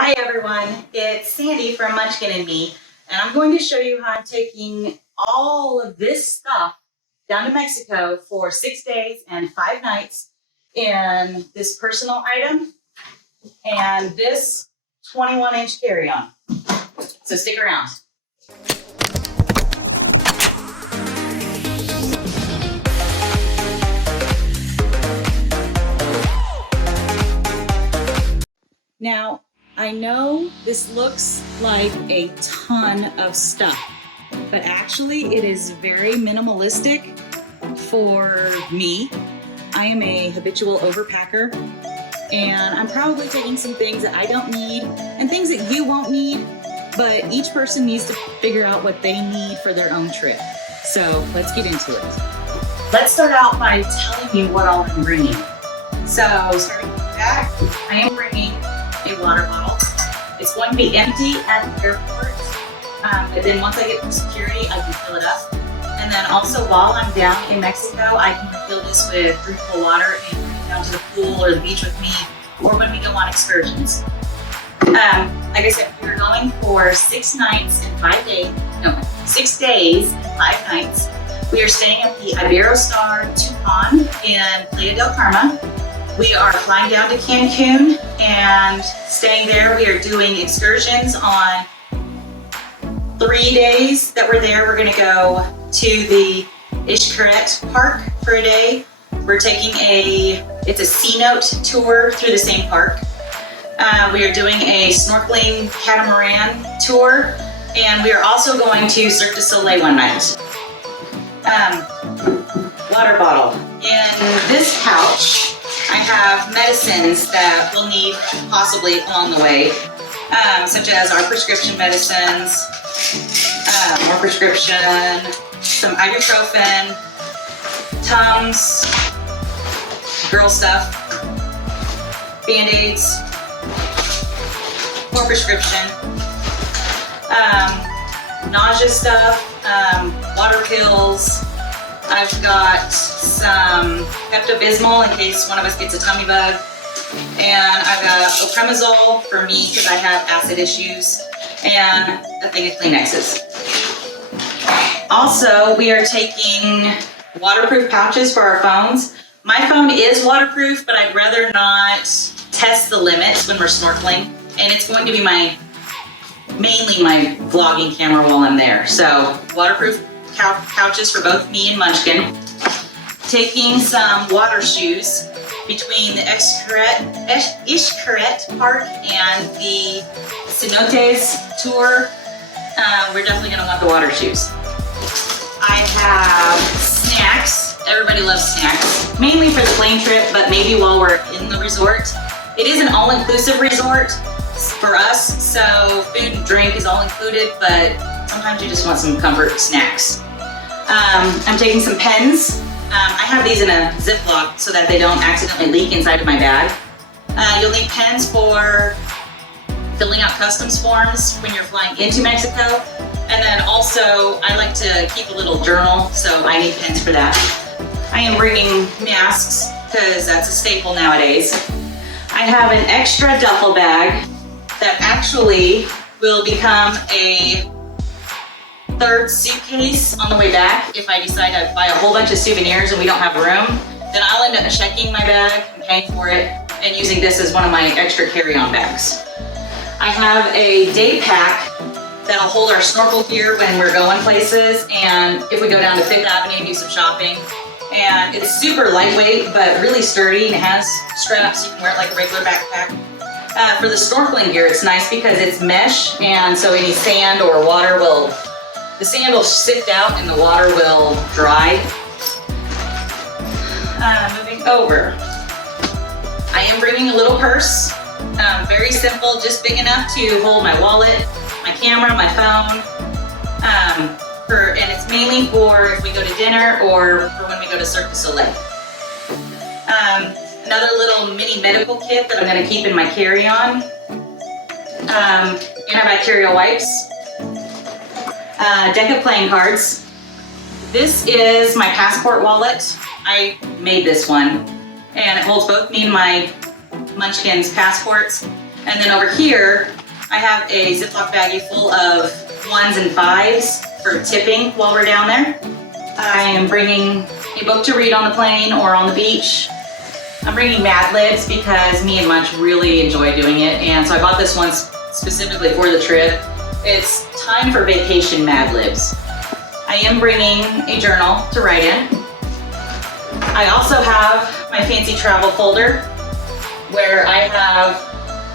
Hi everyone, it's Sandy from Munchkin and Me, and I'm going to show you how I'm taking all of this stuff down to Mexico for 6 days and 5 nights in this personal item and this 21-inch carry-on. So stick around. Now, I know this looks like a ton of stuff, but actually it is very minimalistic for me. I am a habitual overpacker, and I'm probably taking some things that I don't need and things that you won't need, but each person needs to figure out what they need for their own trip. So let's get into it. Let's start out by telling you what all I'm bringing. So starting with that, I am bringing a water bottle. It's going to be empty at the airport, but then once I get through security, I can fill it up. And then also while I'm down in Mexico, I can refill this with drinkable water and bring it down to the pool or the beach with me, or when we go on excursions. Like I said, we are going for 6 days and 5 nights. We are staying at the Iberostar Tucson in Playa del Carmen. We are flying down to Cancun and staying there. We are doing excursions on 3 days that we're there. We're gonna go to the Xcaret Park for a day. We're taking it's a C-Note tour through the same park. We are doing a snorkeling catamaran tour, and we are also going to Cirque du Soleil one night. Water bottle. In this pouch, I have medicines that we'll need possibly along the way, such as our prescription medicines, more prescription, some ibuprofen, Tums, girl stuff, Band-Aids, more prescription, nausea stuff, water pills. I've got some Pepto-Bismol in case one of us gets a tummy bug. And I've got Omeprazole for me because I have acid issues, and a thing of Kleenexes. Also, we are taking waterproof pouches for our phones. My phone is waterproof, but I'd rather not test the limits when we're snorkeling. And it's going to be mainly my vlogging camera while I'm there. So waterproof pouches for both me and Munchkin. Taking some water shoes between the Xcaret Park and the Cenotes tour. We're definitely gonna want the water shoes. I have snacks. Everybody loves snacks, mainly for the plane trip, but maybe while we're in the resort. It is an all-inclusive resort for us, so food and drink is all included, but sometimes you just want some comfort snacks. I'm taking some pens. I have these in a Ziploc so that they don't accidentally leak inside of my bag. You'll need pens for filling out customs forms when you're flying into Mexico. And then also, I like to keep a little journal, so I need pens for that. I am bringing masks because that's a staple nowadays. I have an extra duffel bag that actually will become a 3rd suitcase on the way back. If I decide to buy a whole bunch of souvenirs and we don't have room, then I'll end up checking my bag and paying for it and using this as one of my extra carry-on bags. I have a day pack that'll hold our snorkel gear when we're going places, and if we go down to 5th Avenue and do some shopping. And it's super lightweight, but really sturdy, and it has straps. You can wear it like a regular backpack. For the snorkeling gear, it's nice because it's mesh, and so any sand or water the sand will sift out and the water will dry. Moving over. I am bringing a little purse. Very simple, just big enough to hold my wallet, my camera, my phone. And it's mainly for if we go to dinner or for when we go to Cirque du Soleil. Another little mini medical kit that I'm gonna keep in my carry-on. Antibacterial wipes. Deck of playing cards. This is my passport wallet. I made this one, and it holds both me and my Munchkin's passports. And then over here, I have a Ziploc baggie full of 1s and 5s for tipping while we're down there. I am bringing a book to read on the plane or on the beach. I'm bringing Mad Libs because me and Munch really enjoy doing it, and so I bought this one specifically for the trip. It's time for vacation Mad Libs. I am bringing a journal to write in. I also have my fancy travel folder where I have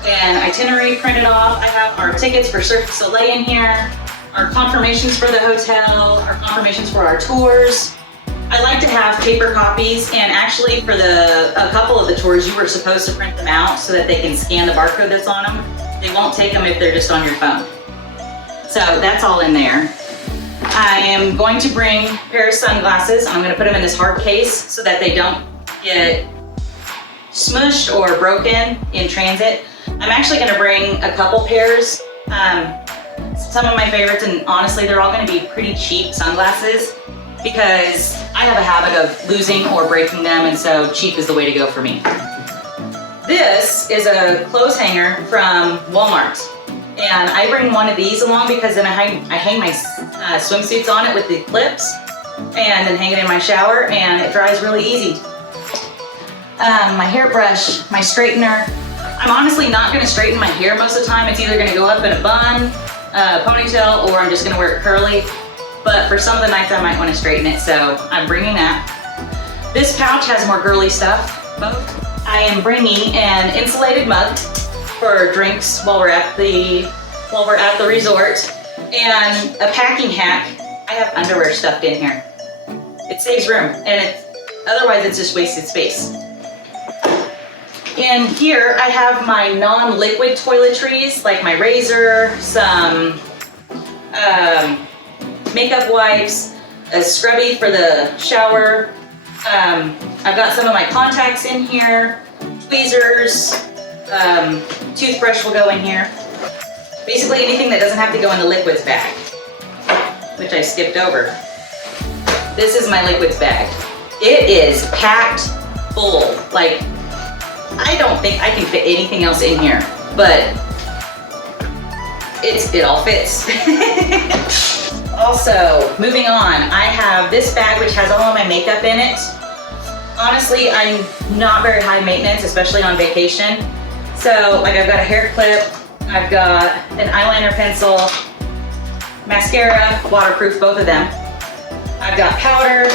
an itinerary printed off. I have our tickets for Cirque du Soleil in here, our confirmations for the hotel, our confirmations for our tours. I like to have paper copies, and actually for a couple of the tours you were supposed to print them out so that they can scan the barcode that's on them. They won't take them if they're just on your phone. So that's all in there. I am going to bring a pair of sunglasses. I'm going to put them in this hard case so that they don't get smushed or broken in transit. I'm actually going to bring a couple pairs. Some of my favorites, and honestly they're all going to be pretty cheap sunglasses because I have a habit of losing or breaking them, and so cheap is the way to go for me. This is a clothes hanger from Walmart, and I bring one of these along because then I hang my swimsuits on it with the clips and then hang it in my shower, and it dries really easy. My hairbrush, my straightener. I'm honestly not going to straighten my hair most of the time. It's either going to go up in a bun, ponytail, or I'm just going to wear it curly. But for some of the nights I might want to straighten it, so I'm bringing that. This pouch has more girly stuff. I am bringing an insulated mug for drinks while we're at the resort, and a packing hack. I have underwear stuffed in here. It saves room, and otherwise it's just wasted space. In here I have my non-liquid toiletries, like my razor, some makeup wipes, a scrubby for the shower. I've got some of my contacts in here, tweezers, toothbrush will go in here. Basically anything that doesn't have to go in the liquids bag, which I skipped over. This is my liquids bag. It is packed full. Like, I don't think I can fit anything else in here, but it all fits. Also, moving on, I have this bag which has all of my makeup in it. Honestly, I'm not very high maintenance, especially on vacation. So, like, I've got a hair clip, I've got an eyeliner pencil, mascara, waterproof, both of them. I've got powder.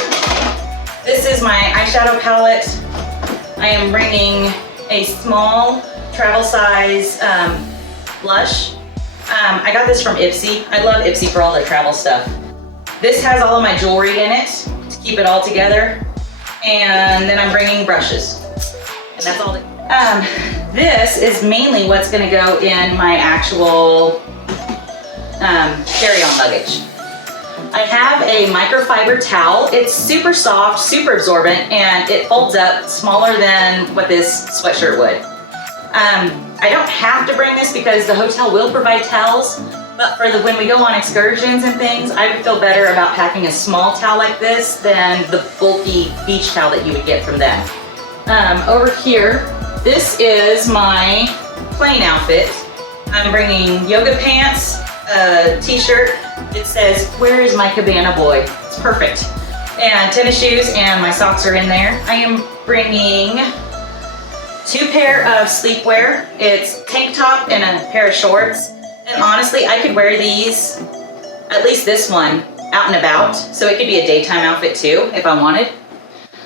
This is my eyeshadow palette. I am bringing a small travel size blush. I got this from Ipsy. I love Ipsy for all their travel stuff. This has all of my jewelry in it to keep it all together. And then I'm bringing brushes. And that's all. This is mainly what's gonna go in my actual carry-on luggage. I have a microfiber towel. It's super soft, super absorbent, and it folds up smaller than what this sweatshirt would. I don't have to bring this because the hotel will provide towels, but for when we go on excursions and things, I would feel better about packing a small towel like this than the bulky beach towel that you would get from them. Over here, this is my plane outfit. I'm bringing yoga pants, a t-shirt. It says, "Where is my cabana boy?" It's perfect. And tennis shoes, and my socks are in there. I am bringing 2 pair of sleepwear. It's tank top and a pair of shorts. And honestly, I could wear these, at least this one, out and about. So it could be a daytime outfit too, if I wanted.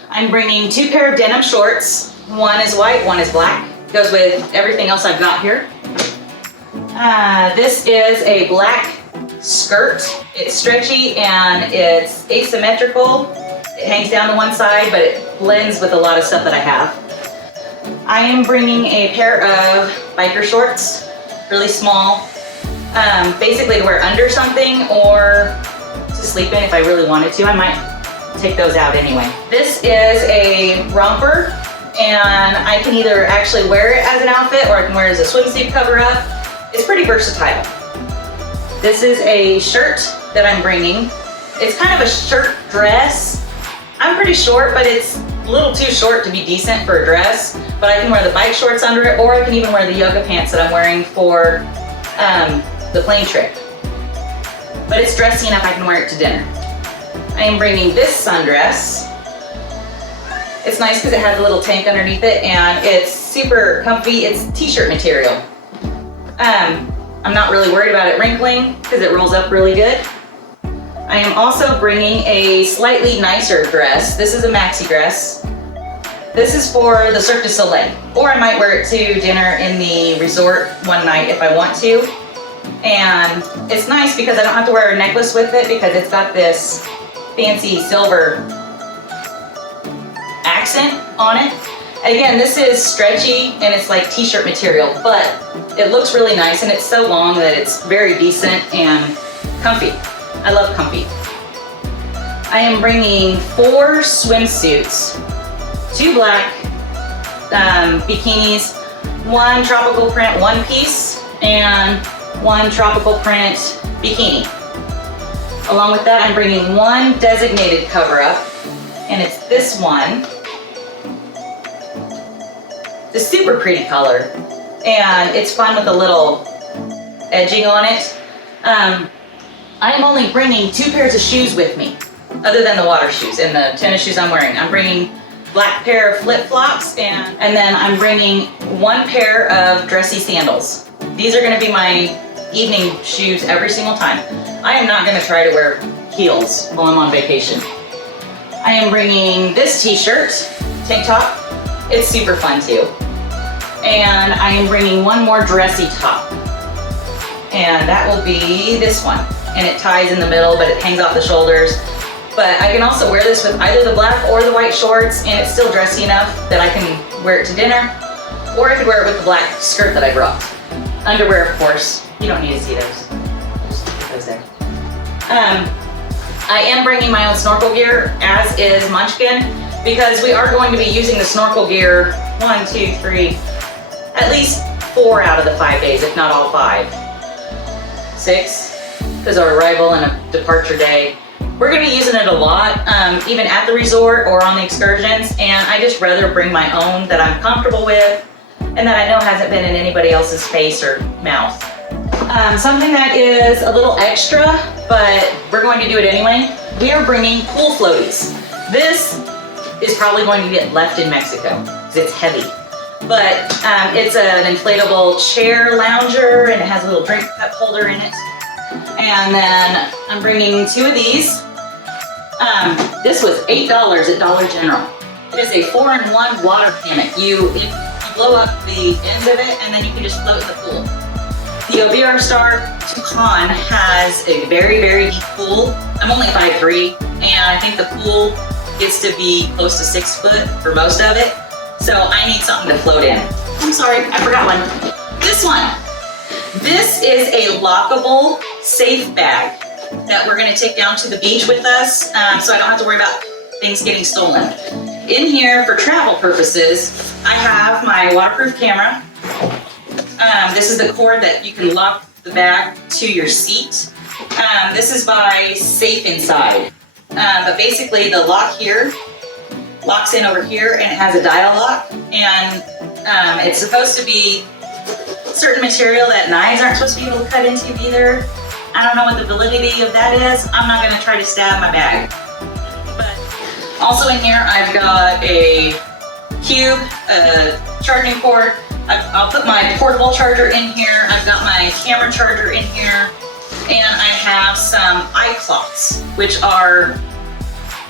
I'm bringing 2 pair of denim shorts. One is white, one is black. Goes with everything else I've got here. This is a black skirt. It's stretchy and it's asymmetrical. It hangs down to one side, but it blends with a lot of stuff that I have. I am bringing a pair of biker shorts, really small, basically to wear under something or to sleep in if I really wanted to. I might take those out anyway. This is a romper, and I can either actually wear it as an outfit or I can wear it as a swimsuit cover up. It's pretty versatile. This is a shirt that I'm bringing. It's kind of a shirt dress. I'm pretty short, but it's a little too short to be decent for a dress, but I can wear the bike shorts under it, or I can even wear the yoga pants that I'm wearing for the plane trip. But it's dressy enough I can wear it to dinner. I am bringing this sundress. It's nice because it has a little tank underneath it and it's super comfy. It's t-shirt material. I'm not really worried about it wrinkling because it rolls up really good. I am also bringing a slightly nicer dress. This is a maxi dress. This is for the Cirque du Soleil, or I might wear it to dinner in the resort one night if I want to. And it's nice because I don't have to wear a necklace with it because it's got this fancy silver accent on it. And again, this is stretchy and it's like t-shirt material, but it looks really nice and it's so long that it's very decent and comfy. I love comfy. I am bringing 4 swimsuits, 2 black bikinis, 1 tropical print one piece, and 1 tropical print bikini. Along with that, I'm bringing 1 designated cover-up, and it's this one. The super pretty color, and it's fun with a little edging on it. I'm only bringing 2 pairs of shoes with me, other than the water shoes and the tennis shoes I'm wearing. I'm bringing black pair of flip-flops, and then I'm bringing 1 pair of dressy sandals. These are gonna be my evening shoes every single time. I am not gonna try to wear heels while I'm on vacation. I am bringing this t-shirt, tank top. It's super fun too. And I am bringing 1 more dressy top. And that will be this one. And it ties in the middle, but it hangs off the shoulders. But I can also wear this with either the black or the white shorts, and it's still dressy enough that I can wear it to dinner, or I could wear it with the black skirt that I brought. Underwear, of course. You don't need to see those. Just put those there. I am bringing my own snorkel gear, as is Munchkin, because we are going to be using the snorkel gear 1, 2, 3, at least 4 out of the 5 days, if not all 5. 6, because our arrival and a departure day. We're gonna be using it a lot, even at the resort or on the excursions, and I just rather bring my own that I'm comfortable with and that I know hasn't been in anybody else's face or mouth. Something that is a little extra, but we're going to do it anyway. We are bringing pool floaties. This is probably going to get left in Mexico because it's heavy. But it's an inflatable chair lounger and it has a little drink cup holder in it. And then I'm bringing 2 of these. This was $8 at Dollar General. It is a 4-in-1 water hammock. You blow up the ends of it and then you can just float in the pool. The OBR Star Tucson has a very, very deep pool. I'm only 5'3", and I think the pool gets to be close to 6 foot for most of it. So I need something to float in. I'm sorry, I forgot one. This one. This is a lockable safe bag that we're gonna take down to the beach with us, so I don't have to worry about things getting stolen. In here, for travel purposes, I have my waterproof camera. This is the cord that you can lock the bag to your seat. This is by Safe Inside. But basically the lock here locks in over here and it has a dial lock, and it's supposed to be certain material that knives aren't supposed to be able to cut into either. I don't know what the validity of that is. I'm not gonna try to stab my bag. But also in here I've got a cube, a charging cord. I'll put my portable charger in here. I've got my camera charger in here. And I have some eye cloths, which are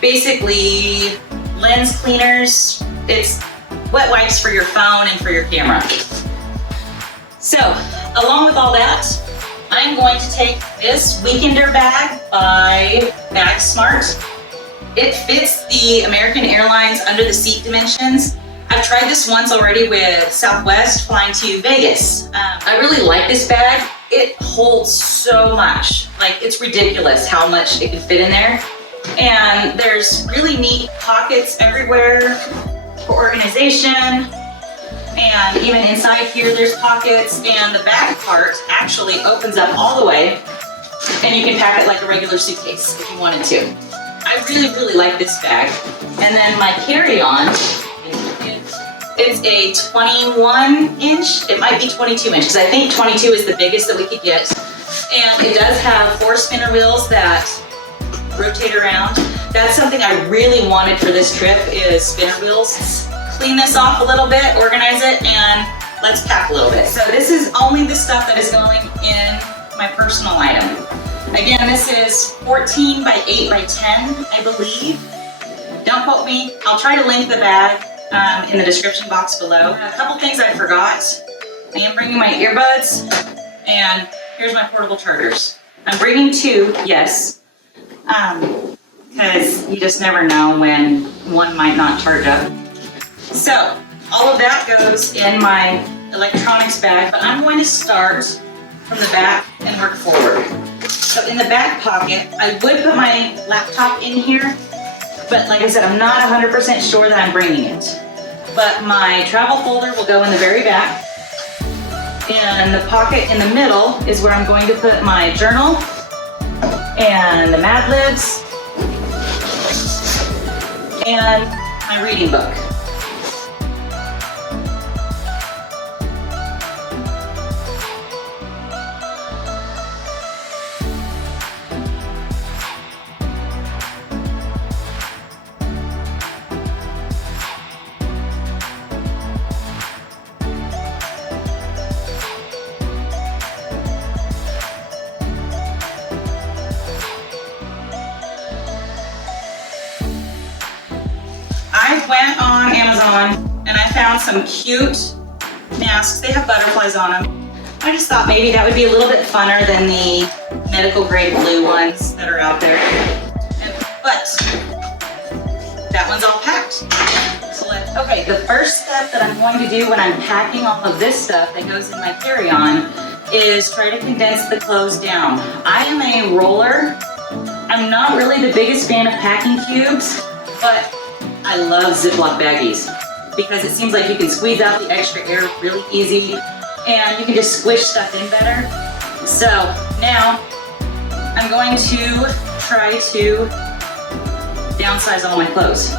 basically lens cleaners. It's wet wipes for your phone and for your camera. So, along with all that, I'm going to take this Weekender bag by Bag Smart. It fits the American Airlines under the seat dimensions. I've tried this once already with Southwest flying to Vegas. I really like this bag. It holds so much. Like, it's ridiculous how much it can fit in there. And there's really neat pockets everywhere for organization. And even inside here, there's pockets. And the back part actually opens up all the way. And you can pack it like a regular suitcase if you wanted to. I I really like this bag. And then my carry-on, it's a 21 inch. It might be 22 inch because I think 22 is the biggest that we could get. And it does have 4 spinner wheels that rotate around. That's something I really wanted for this trip is spinner wheels. Clean this off a little bit, organize it, and let's pack a little bit. So this is only the stuff that is going in my personal item. Again, this is 14 by 8 by 10, I believe. Don't quote me. I'll try to link the bag in the description box below. A couple things I forgot. I am bringing my earbuds, and here's my portable chargers. I'm bringing 2, yes, because you just never know when one might not charge up. So all of that goes in my electronics bag, but I'm going to start from the back and work forward. So in the back pocket, I would put my laptop in here, but like I said, I'm not 100% sure that I'm bringing it. But my travel folder will go in the very back, and the pocket in the middle is where I'm going to put my journal and the Mad Libs and my reading book. I went on Amazon and I found some cute masks. They have butterflies on them. I just thought maybe that would be a little bit funner than the medical grade blue ones that are out there. But that one's all packed. So okay, the first step that I'm going to do when I'm packing all of this stuff that goes in my carry-on is try to condense the clothes down. I am a roller. I'm not really the biggest fan of packing cubes, but I love Ziploc baggies because it seems like you can squeeze out the extra air really easy and you can just squish stuff in better. So now I'm going to try to downsize all my clothes.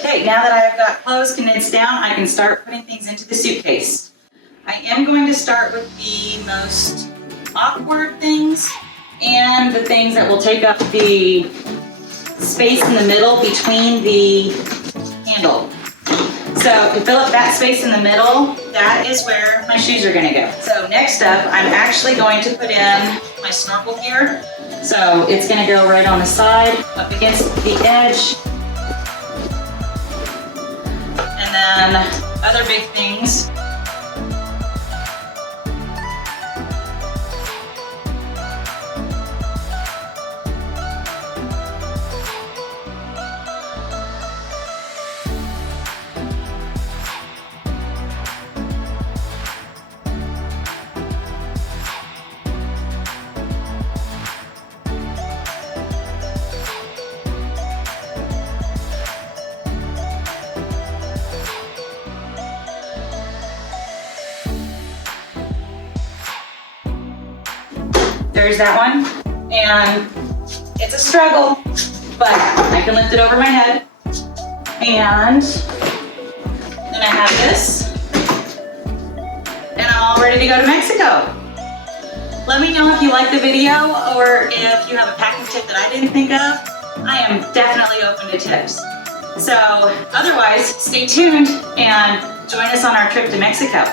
Okay, now that I've got clothes condensed down, I can start putting things into the suitcase. I am going to start with the most awkward things and the things that will take up the space in the middle between the handle. So to fill up that space in the middle, that is where my shoes are gonna go. So next up, I'm actually going to put in my snorkel gear. So it's gonna go right on the side, up against the edge. And then other big things. There's that one, and it's a struggle, but I can lift it over my head. And then I have this, and I'm all ready to go to Mexico. Let me know if you like the video or if you have a packing tip that I didn't think of. I am definitely open to tips. So otherwise, stay tuned and join us on our trip to Mexico.